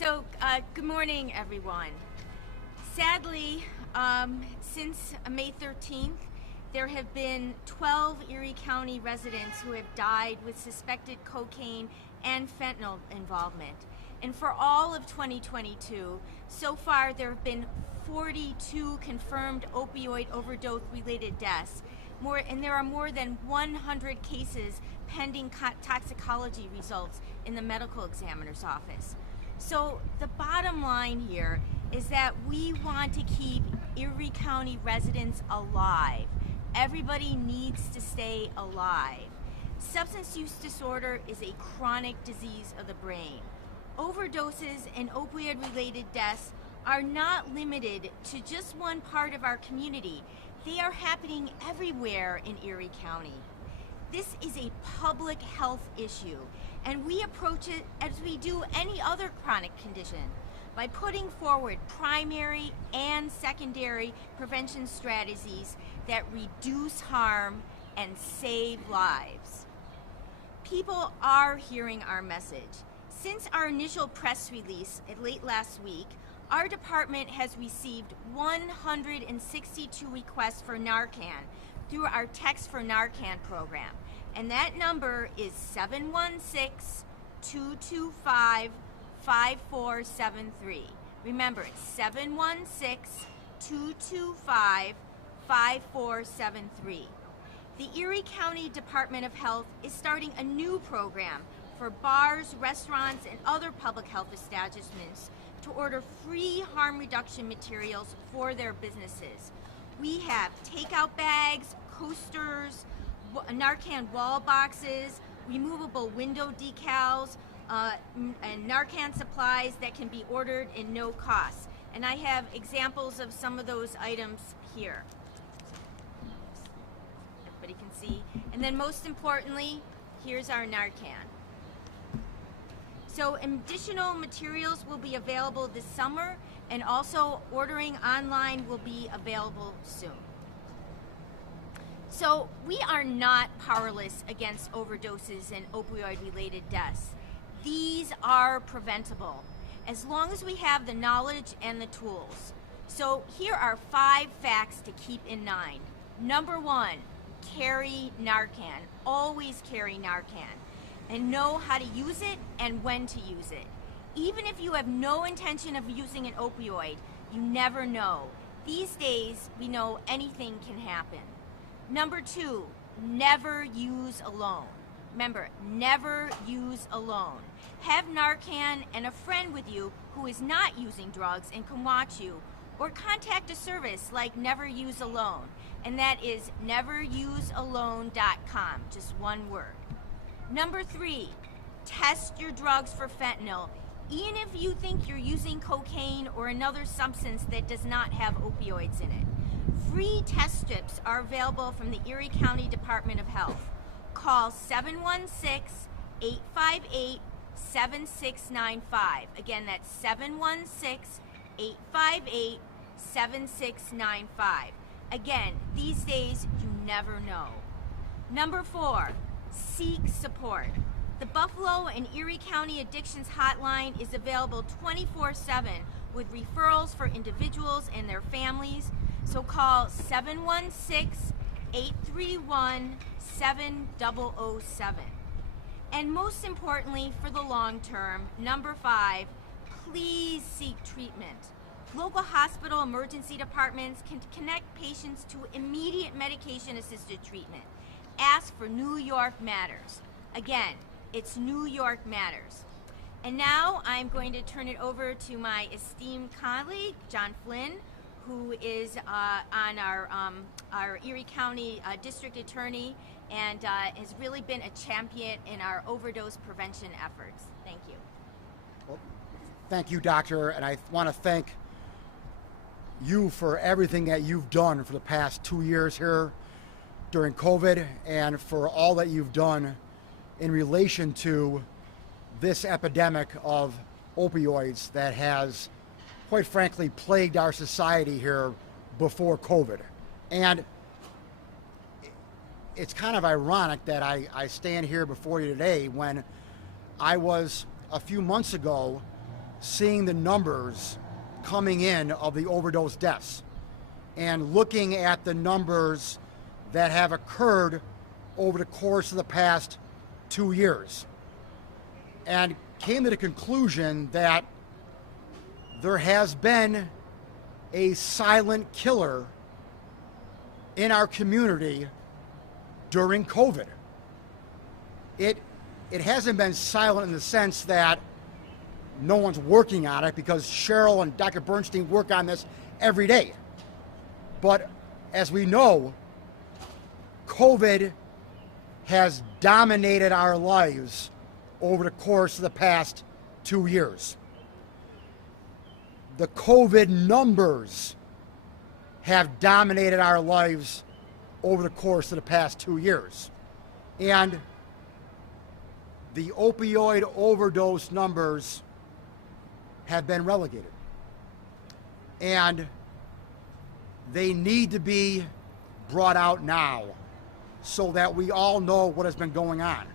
Good morning, everyone. Sadly, since May 13th, there have been 12 Erie County residents who have died with suspected cocaine and fentanyl involvement. And for all of 2022, so far there have been 42 confirmed opioid overdose-related deaths. And there are more than 100 cases pending toxicology results in the medical examiner's office. So the bottom line here is that we want to keep Erie County residents alive. Everybody needs to stay alive. Substance use disorder is a chronic disease of the brain. Overdoses and opioid-related deaths are not limited to just one part of our community. They are happening everywhere in Erie County. This is a public health issue, and we approach it as we do any other chronic condition, by putting forward primary and secondary prevention strategies that reduce harm and save lives. People are hearing our message. Since our initial press release late last week, our department has received 162 requests for Narcan through our Text for Narcan program. And that number is 716-225-5473. Remember, it's 716-225-5473. The Erie County Department of Health is starting a new program for bars, restaurants, and other public health establishments to order free harm reduction materials for their businesses. We have takeout bags, coasters, Narcan wall boxes, removable window decals, and Narcan supplies that can be ordered in no cost. And I have examples of some of those items here. Everybody can see. And then most importantly, here's our Narcan. So additional materials will be available this summer, and also ordering online will be available soon. So we are not powerless against overdoses and opioid-related deaths. These are preventable, as long as we have the knowledge and the tools. So here are 5 facts to keep in mind. Number 1, carry Narcan. Always carry Narcan, and know how to use it and when to use it. Even if you have no intention of using an opioid, you never know. These days, we know anything can happen. Number 2, never use alone. Remember, never use alone. Have Narcan and a friend with you who is not using drugs and can watch you, or contact a service like Never Use Alone, and that is neverusealone.com, just one word. Number 3, test your drugs for fentanyl, even if you think you're using cocaine or another substance that does not have opioids in it. Free test strips are available from the Erie County Department of Health. Call 716-858-7695. Again, that's 716-858-7695. Again, these days, you never know. Number 4, seek support. The Buffalo and Erie County Addictions Hotline is available 24/7 with referrals for individuals and their families. So call 716-831-7007. And most importantly, for the long term, number 5, please seek treatment. Local hospital emergency departments can connect patients to immediate medication-assisted treatment. Ask for New York Matters. Again, it's New York Matters. And now I'm going to turn it over to my esteemed colleague, John Flynn, who is on our Erie County District Attorney, and has really been a champion in our overdose prevention efforts. Thank you. Well, thank you, Doctor, and I want to thank you for everything that you've done for the past 2 years here during COVID, and for all that you've done in relation to this epidemic of opioids that has, quite frankly, plagued our society here before COVID. And it's kind of ironic that I stand here before you today when I was, a few months ago, seeing the numbers coming in of the overdose deaths and looking at the numbers that have occurred over the course of the past 2 years, and came to the conclusion that there has been a silent killer in our community during COVID. It hasn't been silent in the sense that no one's working on it, because Cheryl and Dr. Bernstein work on this every day. But as we know, COVID has dominated our lives over the course of the past 2 years. The COVID numbers have dominated our lives over the course of the past 2 years. And the opioid overdose numbers have been relegated. And they need to be brought out now so that we all know what has been going on.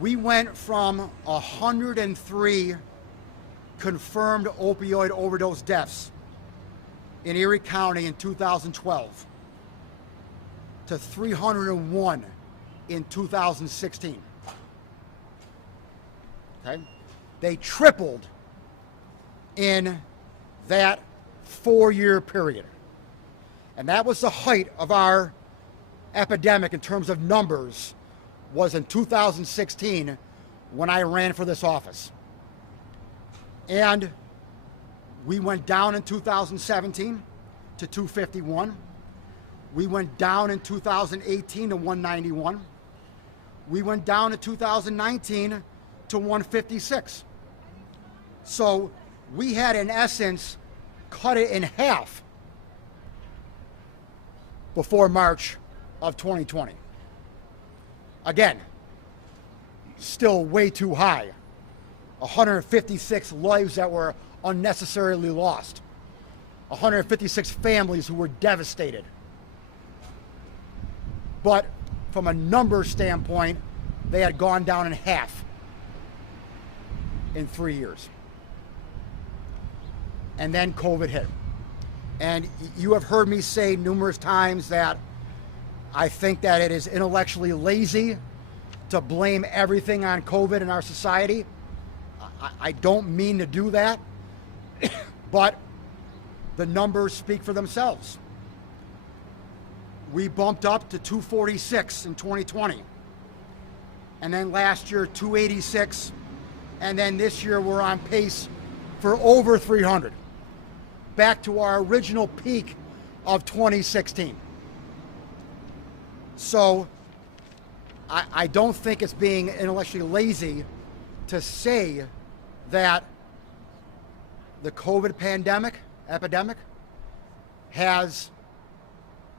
We went from 103 confirmed opioid overdose deaths in Erie County in 2012 to 301 in 2016. Okay? They tripled in that 4-year period. And that was the height of our epidemic in terms of numbers, was in 2016 when I ran for this office. And we went down in 2017 to 251. We went down in 2018 to 191. We went down in 2019 to 156. So we had, in essence, cut it in half before March of 2020. Again, still way too high. 156 lives that were unnecessarily lost. 156 families who were devastated. But from a number standpoint, they had gone down in half in 3 years. And then COVID hit. And you have heard me say numerous times that I think that it is intellectually lazy to blame everything on COVID in our society. I don't mean to do that, but the numbers speak for themselves. We bumped up to 246 in 2020. And then last year, 286. And then this year, we're on pace for over 300. Back to our original peak of 2016. So I don't think it's being intellectually lazy to say that the COVID epidemic, has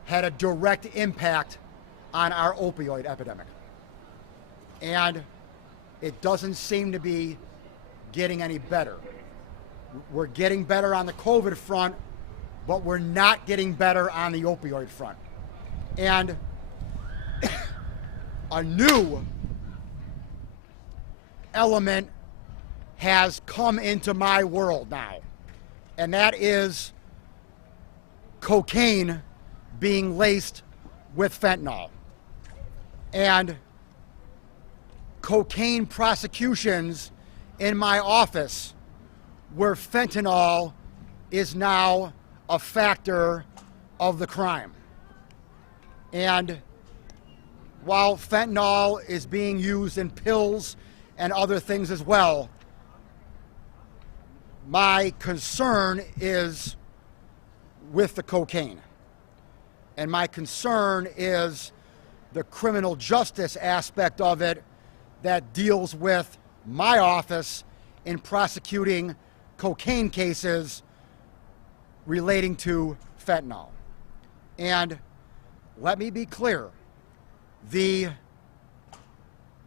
had a direct impact on our opioid epidemic. And it doesn't seem to be getting any better. We're getting better on the COVID front, but we're not getting better on the opioid front. And a new element has come into my world now, and that is cocaine being laced with fentanyl. And cocaine prosecutions in my office where fentanyl is now a factor of the crime. And while fentanyl is being used in pills and other things as well, my concern is with the cocaine. And my concern is the criminal justice aspect of it that deals with my office in prosecuting cocaine cases relating to fentanyl. And let me be clear, the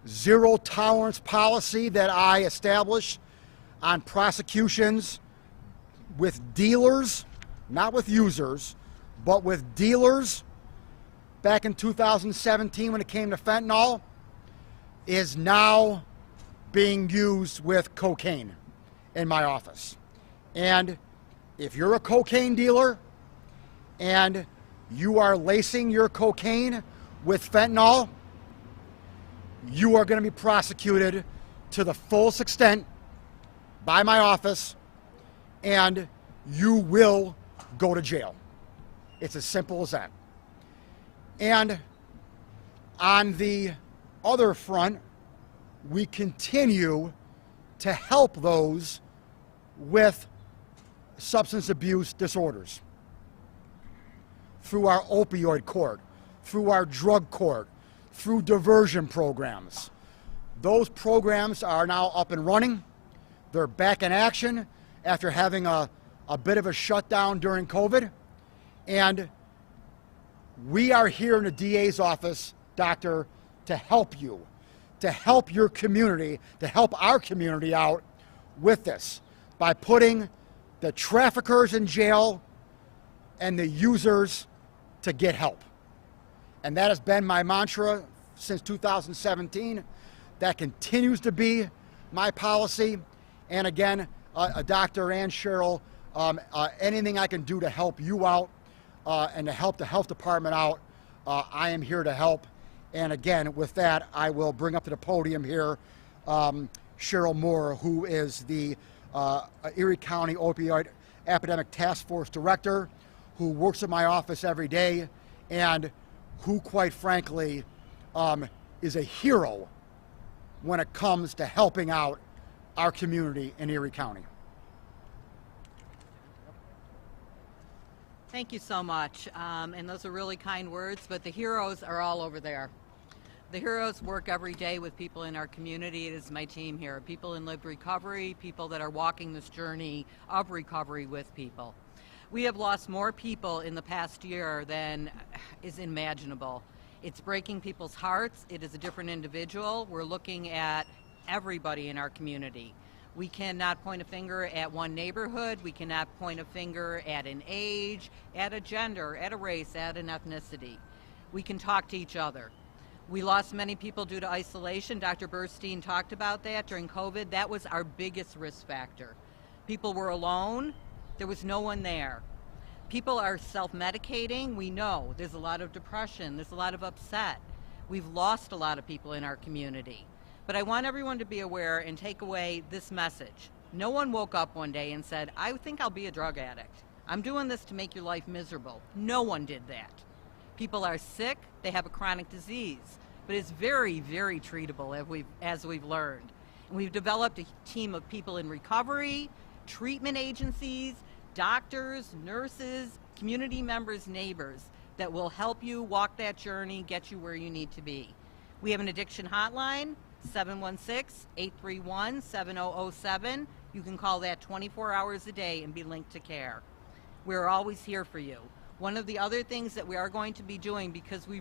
zero tolerance policy that I established on prosecutions with dealers, not with users, but with dealers back in 2017 when it came to fentanyl, is now being used with cocaine in my office. And if you're a cocaine dealer and you are lacing your cocaine with fentanyl, you are going to be prosecuted to the fullest extent by my office, and you will go to jail. It's as simple as that. And on the other front, we continue to help those with substance abuse disorders through our opioid court, through our drug court, through diversion programs. Those programs are now up and running. They're back in action after having a bit of a shutdown during COVID. And we are here in the DA's office, Doctor, to help you, to help your community, to help our community out with this by putting the traffickers in jail and the users to get help. And that has been my mantra since 2017. That continues to be my policy. And again, Dr. and Cheryl, anything I can do to help you out and to help the health department out, I am here to help. And again, with that, I will bring up to the podium here Cheryl Moore, who is the Erie County Opioid Epidemic Task Force Director, who works in my office every day, and who, quite frankly, is a hero when it comes to helping out our community in Erie County. Thank you so much. And those are really kind words, but the heroes are all over there. The heroes work every day with people in our community. It is my team here, people in lived recovery, people that are walking this journey of recovery with people. We have lost more people in the past year than is imaginable. It's breaking people's hearts. It is a different individual. We're looking at everybody in our community. We cannot point a finger at one neighborhood. We cannot point a finger at an age, at a gender, at a race, at an ethnicity. We can talk to each other. We lost many people due to isolation. Dr. Burstein talked about that during COVID. That was our biggest risk factor. People were alone. There was no one there. People are self-medicating. We know there's a lot of depression. There's a lot of upset. We've lost a lot of people in our community. But I want everyone to be aware and take away this message. No one woke up one day and said, I think I'll be a drug addict. I'm doing this to make your life miserable. No one did that. People are sick. They have a chronic disease. But it's very, very treatable, as we've learned. And we've developed a team of people in recovery, treatment agencies, doctors, nurses, community members, neighbors that will help you walk that journey, get you where you need to be. We have an addiction hotline, 716-831-7007. You can call that 24 hours a day and be linked to care. We're always here for you. One of the other things that we are going to be doing, because we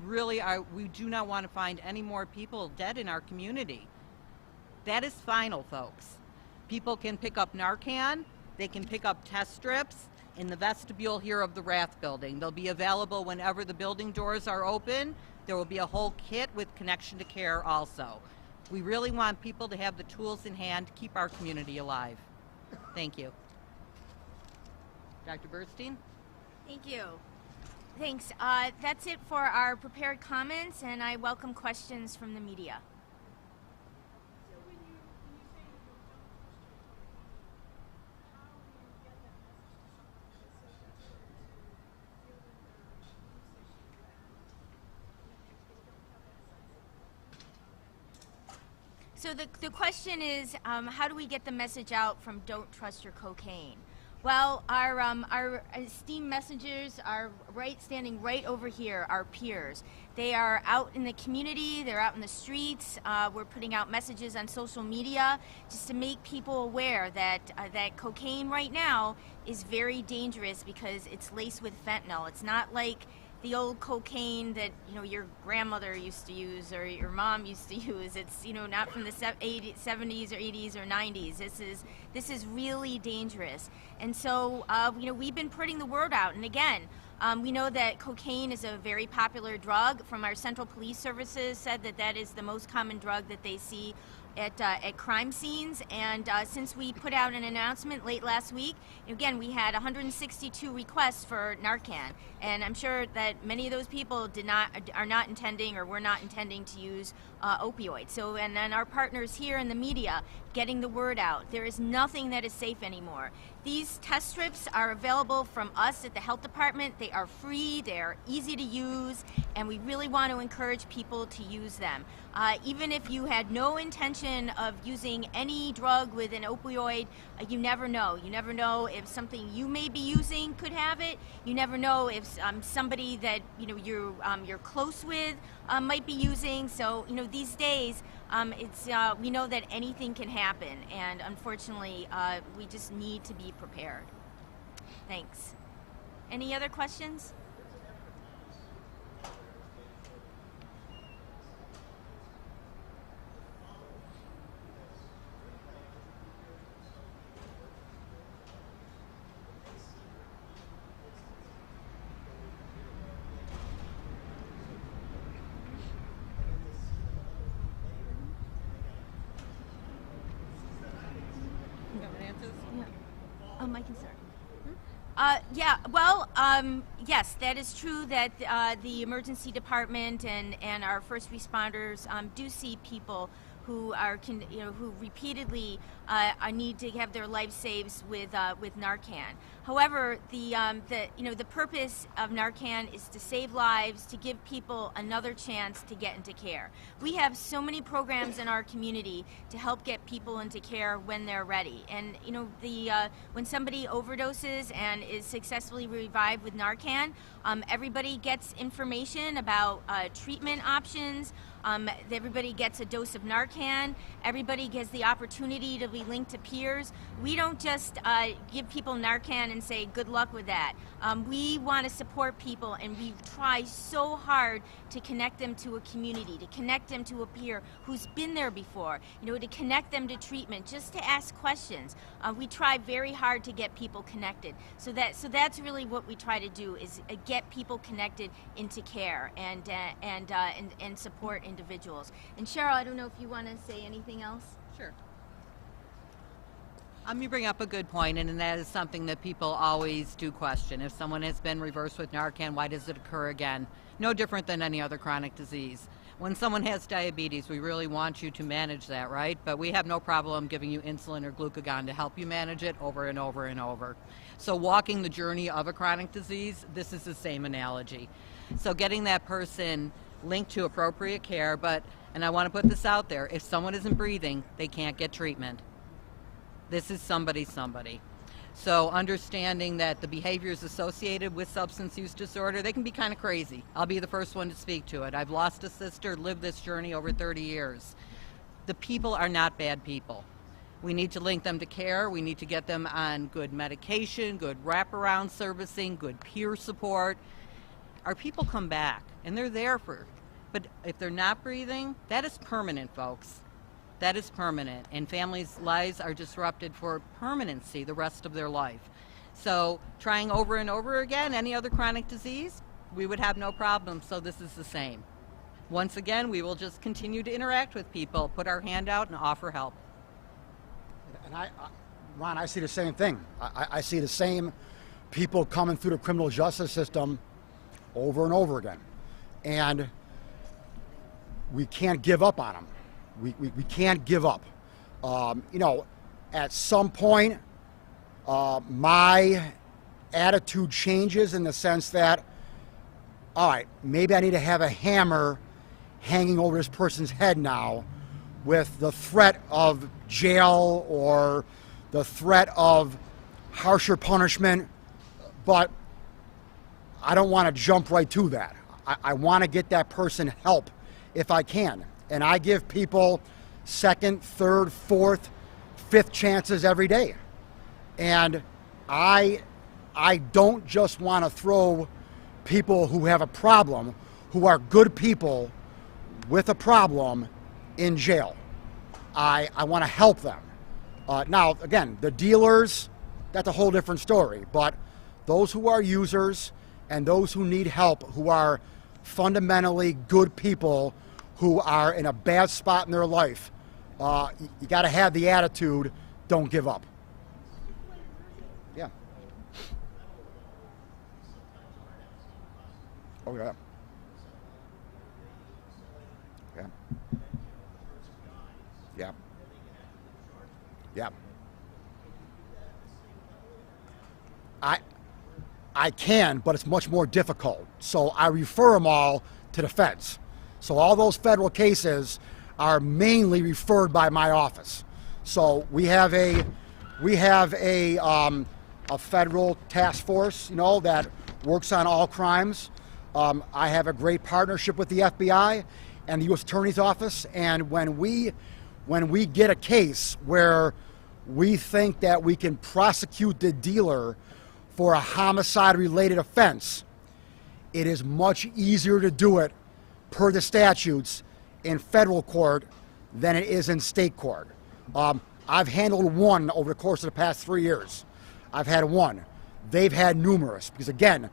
do not want to find any more people dead in our community. That is final, folks. People can pick up Narcan. They can pick up test strips in the vestibule here of the Rath building. They'll be available whenever the building doors are open. There will be a whole kit with connection to care also. We really want people to have the tools in hand to keep our community alive. Thank you. Dr. Burstein? Thank you. Thanks. That's it for our prepared comments, and I welcome questions from the media. So the question is, how do we get the message out from don't trust your cocaine? Well, our esteemed messengers are standing right over here, our peers. They are out in the community, they're out in the streets. We're putting out messages on social media just to make people aware that that cocaine right now is very dangerous because it's laced with fentanyl. It's not like the old cocaine that your grandmother used to use or your mom used to use. It's not from the 70s or 80s or 90s. This is really dangerous. And so we've been putting the word out. And again, we know that cocaine is a very popular drug. From our Central Police Services said that is the most common drug that they see at crime scenes, and since we put out an announcement late last week, again, we had 162 requests for Narcan, and I'm sure that many of those people are not intending or were not intending to use opioids. So, and then our partners here in the media getting the word out. There is nothing that is safe anymore. These test strips are available from us at the health department. They are free, they are easy to use, and we really want to encourage people to use them. Even if you had no intention of using any drug with an opioid, you never know. You never know if something you may be using could have it. You never know if somebody that you're close with might be using. So these days, we know that anything can happen, and unfortunately, we just need to be prepared. Thanks. Any other questions? I can start. Yes, that is true that the emergency department and our first responders do see people who who repeatedly need to have their life saved with Narcan. However, the purpose of Narcan is to save lives, to give people another chance to get into care. We have so many programs in our community to help get people into care when they're ready. And when somebody overdoses and is successfully revived with Narcan, everybody gets information about treatment options. Everybody gets a dose of Narcan. Everybody gets the opportunity to be linked to peers. We don't just give people Narcan and say good luck with that. We want to support people, and we try so hard to connect them to a community, to connect them to a peer who's been there before, to connect them to treatment, just to ask questions. We try very hard to get people connected. So that's really what we try to do, is get people connected into care and support individuals. And Cheryl, I don't know if you want to say anything else? Sure. You bring up a good point, and that is something that people always do question. If someone has been reversed with Narcan, why does it occur again? No different than any other chronic disease. When someone has diabetes, we really want you to manage that, right? But we have no problem giving you insulin or glucagon to help you manage it over and over and over. So walking the journey of a chronic disease, this is the same analogy. So getting that person linked to appropriate care, and I want to put this out there, if someone isn't breathing, they can't get treatment. This is somebody. So understanding that the behaviors associated with substance use disorder, they can be kind of crazy. I'll be the first one to speak to it. I've lost a sister, lived this journey over 30 years. The people are not bad people. We need to link them to care. We need to get them on good medication, good wraparound servicing, good peer support. Our people come back, and they're there but if they're not breathing, that is permanent, folks. That is permanent, and families' lives are disrupted for permanency the rest of their life. So trying over and over again any other chronic disease, we would have no problem, so this is the same. Once again, we will just continue to interact with people, put our hand out, and offer help. And Ron, I see the same thing. I see the same people coming through the criminal justice system over and over again. And we can't give up on them. We can't give up. At some point, my attitude changes in the sense that, all right, maybe I need to have a hammer hanging over this person's head now with the threat of jail or the threat of harsher punishment, but I don't want to jump right to that. I want to get that person help if I can. And I give people second, third, fourth, fifth chances every day. And I don't just want to throw people who have a problem, who are good people with a problem, in jail. I want to help them. Now, again, the dealers, that's a whole different story. But those who are users and those who need help, who are fundamentally good people, who are in a bad spot in their life, You got to have the attitude, don't give up. Yeah. Oh, yeah. Yeah. Yeah. Yeah. I can, but it's much more difficult. So I refer them all to the feds. So all those federal cases are mainly referred by my office. So we have a federal task force, that works on all crimes. I have a great partnership with the FBI and the U.S. Attorney's Office. And when we get a case where we think that we can prosecute the dealer for a homicide-related offense, it is much easier to do it per the statutes in federal court than it is in state court. I've handled one over the course of the past 3 years. I've had one. They've had numerous, because again,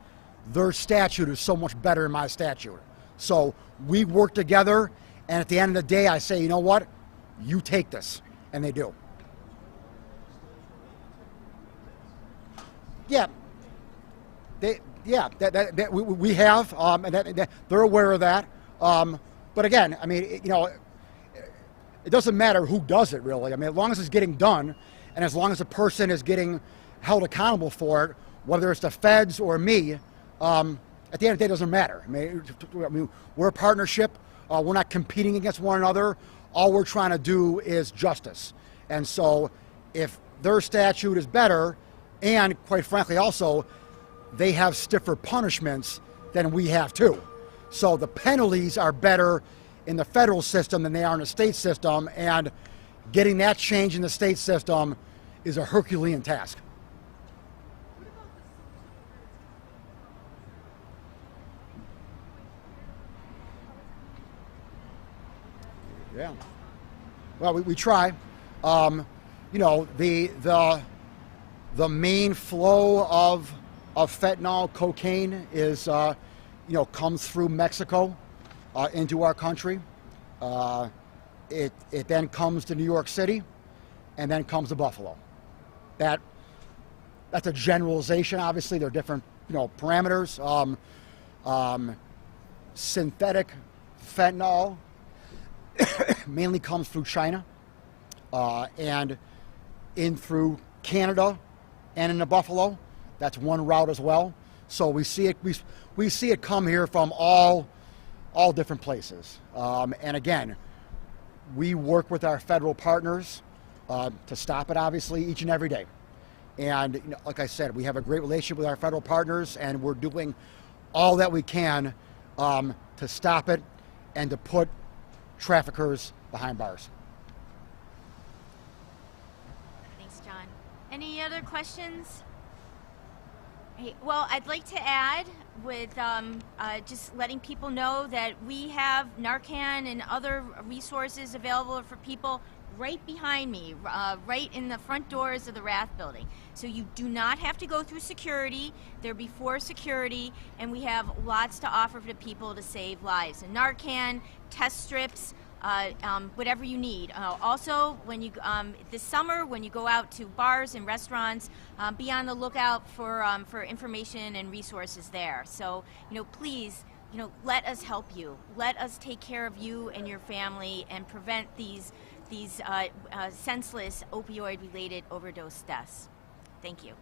their statute is so much better than my statute. So we work together, and at the end of the day, I say, you know what? You take this, and they do. Yeah, we have, and they're aware of that. But again, I mean, it doesn't matter who does it, really. I mean, as long as it's getting done, and as long as the person is getting held accountable for it, whether it's the feds or me, at the end of the day, it doesn't matter. I mean, we're a partnership. We're not competing against one another. All we're trying to do is justice. And so if their statute is better, and quite frankly also, they have stiffer punishments than we have too. So the penalties are better in the federal system than they are in the state system, and getting that change in the state system is a Herculean task. Yeah. Well, we try. The main flow of fentanyl, cocaine is, comes through Mexico into our country. It then comes to New York City, and then comes to Buffalo. That's a generalization. Obviously, there are different, parameters. Synthetic fentanyl mainly comes through China and in through Canada and into Buffalo. That's one route as well. So we see it. We see it come here from all different places. And again, we work with our federal partners to stop it, obviously, each and every day. And like I said, we have a great relationship with our federal partners, and we're doing all that we can to stop it and to put traffickers behind bars. Thanks, John. Any other questions? Hey, well, I'd like to add with just letting people know that we have Narcan and other resources available for people right behind me, right in the front doors of the Rath building. So you do not have to go through security. They're before security, and we have lots to offer to people to save lives. And Narcan, test strips, whatever you need. Also, when you this summer, when you go out to bars and restaurants, be on the lookout for information and resources there. So, please, let us help you. Let us take care of you and your family and prevent these senseless opioid-related overdose deaths. Thank you.